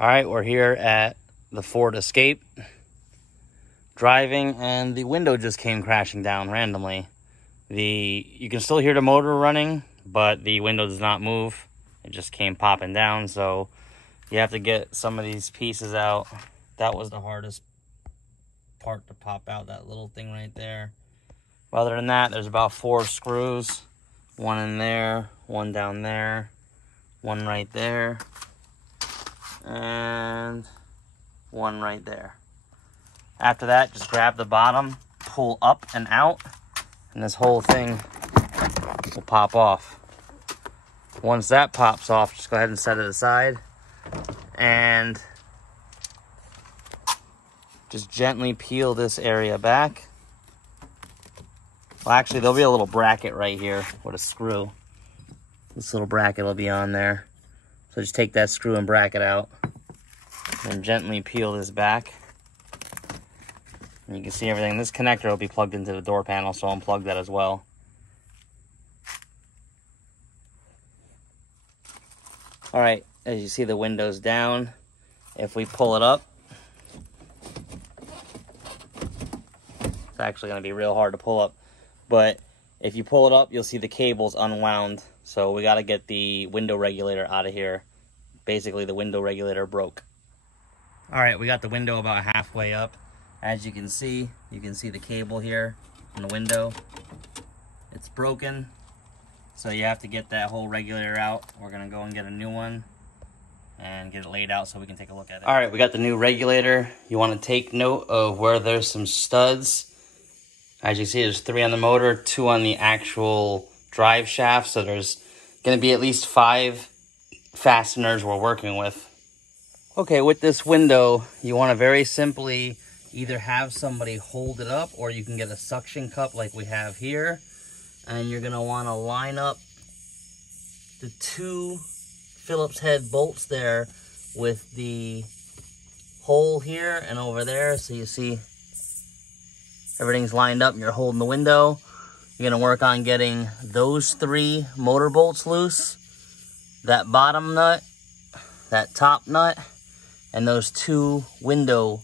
All right, we're here at the Ford Escape, driving, and the window just came crashing down randomly. You can still hear the motor running, but the window does not move. It just came popping down, so you have to get some of these pieces out. That was the hardest part to pop out, that little thing right there. Other than that, there's about 4 screws. One in there, one down there, one right there, and one right there. After that, just grab the bottom, pull up and out, and this whole thing will pop off. Once that pops off, just go ahead and set it aside and just gently peel this area back. Well, actually, there'll be a little bracket right here with a screw. This little bracket will be on there. So just take that screw and bracket out and gently peel this back. And you can see everything. This connector will be plugged into the door panel, so I'll unplug that as well. All right, as you see, the window's down. If we pull it up, it's actually going to be real hard to pull up. But if you pull it up, you'll see the cable's unwound. So we got to get the window regulator out of here. Basically, the window regulator broke. All right, we got the window about halfway up. As you can see the cable here in the window. It's broken. So you have to get that whole regulator out. We're going to go and get a new one and get it laid out so we can take a look at it. All right, we got the new regulator. You want to take note of where there's some studs. As you see, there's 3 on the motor, 2 on the actual drive shaft. So there's going to be at least 5 fasteners we're working with. Okay, with this window, you want to very simply either have somebody hold it up, or you can get a suction cup like we have here. And you're going to want to line up the 2 Phillips head bolts there with the hole here and over there. So you see everything's lined up and you're holding the window. You're going to work on getting those 3 motor bolts loose, that bottom nut, that top nut, and those 2 window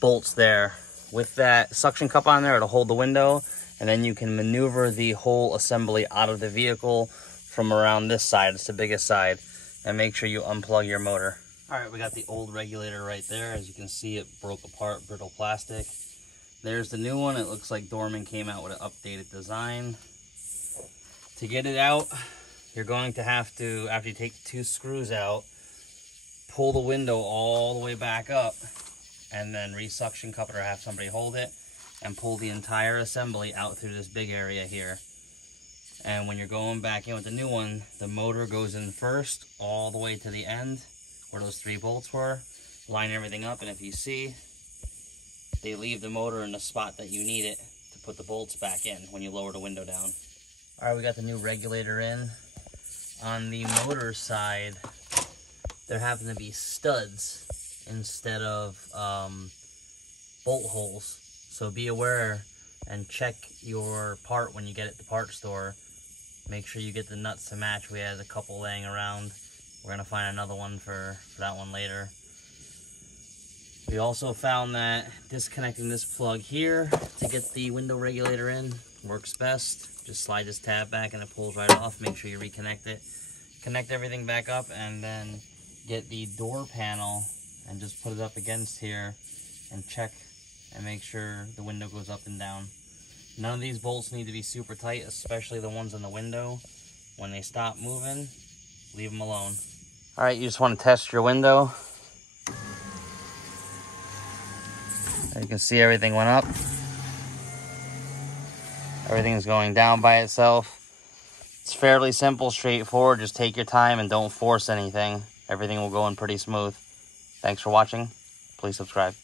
bolts there. With that suction cup on there, it'll hold the window, and then you can maneuver the whole assembly out of the vehicle from around this side. It's the biggest side. And make sure you unplug your motor. All right, we got the old regulator right there. As you can see, it broke apart, brittle plastic. There's the new one. It looks like Dorman came out with an updated design. To get it out, you're going to have to, after you take the 2 screws out, pull the window all the way back up, and then re-suction cup it, or have somebody hold it, and pull the entire assembly out through this big area here. And when you're going back in with the new one, the motor goes in first, all the way to the end, where those 3 bolts were. Line everything up, and if you see, they leave the motor in the spot that you need it to put the bolts back in when you lower the window down. All right, we got the new regulator in. On the motor side, there happen to be studs instead of bolt holes. So be aware and check your part when you get it at the parts store. Make sure you get the nuts to match. We had a couple laying around. We're going to find another one for that one later. We also found that disconnecting this plug here to get the window regulator in works best. Just slide this tab back and it pulls right off. Make sure you reconnect it. Connect everything back up, and then get the door panel and just put it up against here and check and make sure the window goes up and down. None of these bolts need to be super tight, especially the ones in the window. When they stop moving, leave them alone. All right, you just want to test your window. You can see everything went up. Everything's going down by itself. It's fairly simple, straightforward. Just take your time and don't force anything. Everything will go in pretty smooth. Thanks for watching. Please subscribe.